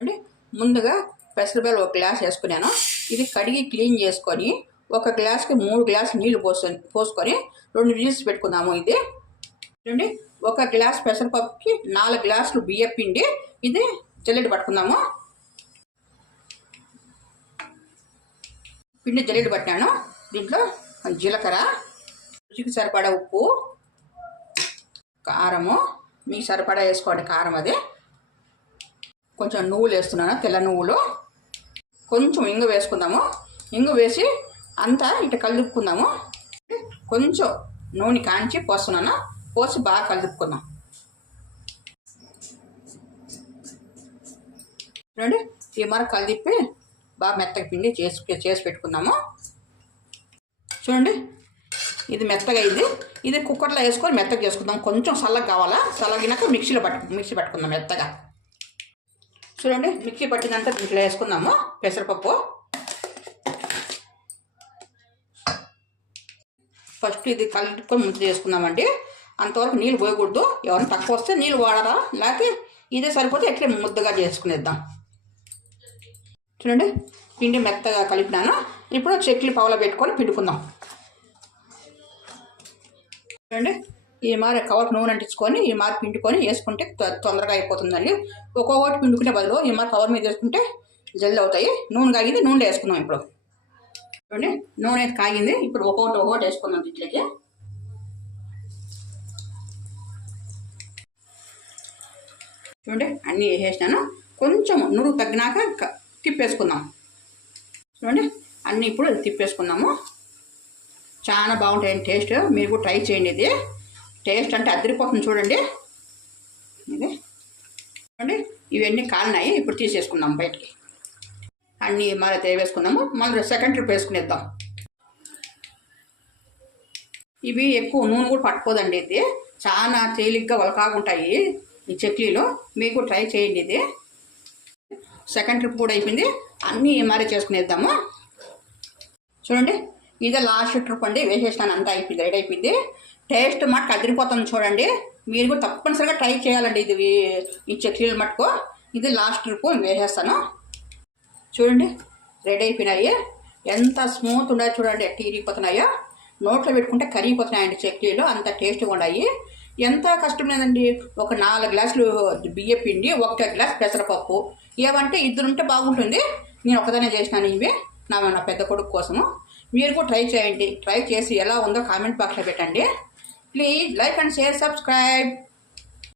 అంటే ముందుగా పెసరబెల్ల ఒక గ్లాస్ వేసుకున్నాను. ఇది కడిగి క్లీన్ చేసుకొని ఒక గ్లాస్కి మూడు గ్లాస్ నీళ్ళు పోసు పోసుకొని రెండు విజిల్స్ పెట్టుకుందాము ఇది. చూడండి ఒక గ్లాస్ పెసరపప్పుకి నాలుగు గ్లాసులు బియ్యం పిండి ఇది జల్లెడ పట్టుకుందాము. పిండి జల్లెడ పట్టాను. దీంట్లో జీలకర్ర రుచికి సరిపడా ఉప్పు కారము మీకు సరిపడా వేసుకోండి కారం అది. కొంచెం నువ్వులు వేస్తున్నాను? తెల్ల నువ్వులు. కొంచెం ఇంగు వేసుకుందాము. ఇంగు వేసి అంతా ఇట్లా కలుపుకుందాము. కొంచెం నూనె కాంచి పోస్తున్నాను? పోసి బాగా కలుపుకుందాం. చూడండి ఈ మర కలిపి బాగా మెత్తగా పిండి చేసి చేసి పెట్టుకుందాము. చూడండి ఇది మెత్తగా ఇది ఇది కుక్కర్లో వేసుకొని మెత్తగా చేసుకుందాం. కొంచెం చల్లగా కావాలా? చల్లగినాక మిక్సీలో పట్టు మిక్సీ పట్టుకుందాం మెత్తగా. చూడండి మిక్సీ పట్టినంత దీంట్లో వేసుకుందాము పెసరపప్పు. ఫస్ట్ ఇది కలుపుకొని ముందు చేసుకుందామండి. అంతవరకు నీళ్ళు పోయకూడదు. ఎవరైనా తక్కువ వస్తే నీళ్ళు వాడరా? లేకపోతే ఇదే సరిపోతే ఎట్లా ముద్దగా చేసుకునేద్దాం. చూడండి పిండి మెత్తగా కలిపినాను. ఇప్పుడు చెట్లు పవల పెట్టుకొని పిండుకుందాం. చూడండి ఈ మారి కవర్ నూనె అంటించుకొని ఈ మారి పిండుకొని వేసుకుంటే తొ- తొందరగా అయిపోతుందండి. ఒక్కొక్కటి పిండుకునే బదులు ఈ మారి కవర్ మీద వేసుకుంటే జల్ది అవుతాయి. నూనె కాగింది నూనె వేసుకుందాం ఇప్పుడు. చూడండి నూనె అయితే కాగింది. ఇప్పుడు ఒక్కొక్కటి ఒక్కొక్కటి వేసుకుందాం దీంట్లోకి. చూడండి అన్నీ వేసేసినాను. కొంచెం నురుగు తగ్గినాక తిప్పేసుకుందాం. చూడండి అన్నీ ఇప్పుడు తిప్పేసుకుందాము. చాలా బాగుంటాయండి టేస్ట్. మీరు కూడా ట్రై చేయండి ఇది. టేస్ట్ అంటే అదిరిపోతుంది చూడండి. ఇది. చూడండి ఇవన్నీ కాలినాయి. ఇప్పుడు తీసేసుకుందాం బయటికి. అన్నీ మళ్ళీ తేవేసుకుందాము. మళ్ళీ సెకండ్ ట్రిప్ వేసుకునేద్దాం. ఇవి ఎక్కువ నూనె కూడా పట్టుకోదండి ఇది. చాలా తేలిగ్గా వలకాగుంటాయి ఈ చట్నీలు. మీకు ట్రై చేయండి ఇది. సెకండ్ ట్రిప్ కూడా అయిపోయింది. అన్నీ మరీ చేసుకునేద్దాము. చూడండి ఇదే లాస్ట్ ట్రిప్ అండి. వేసేసినాను అంతా అయిపోయింది. రెడీ అయిపోయింది. టేస్ట్ మటుకు అదిరిపోతుంది చూడండి. మీరు కూడా తప్పనిసరిగా ట్రై చేయాలండి ఇది ఈ- ఈ చట్నీలు మటుకు. ఇది లాస్ట్ ట్రిప్ వేసేస్తాను. చూడండి రెడీ అయిపోయినాయి. ఎంత స్మూత్ ఉన్నాయో చూడండి ఎట్టి ఇరిగిపోతున్నాయో. నోట్లో పెట్టుకుంటే కరిగిపోతున్నాయండి చట్నీలు అంత టేస్ట్గా ఉన్నాయి. ఎంత కష్టం లేదండి ఒక నాలుగు గ్లాసులు బియ్య పిండి ఒక గ్లాస్ పెసరపప్పు. ఏమంటే ఇద్దరు ఉంటే బాగుంటుంది. నేను ఒకదానే చేసినాను ఇవి నా పెద్ద కొడుకు కోసము. మీరు కూడా ట్రై చేయండి. ట్రై చేసి ఎలా ఉందో కామెంట్ బాక్స్లో పెట్టండి. Please like and share, subscribe.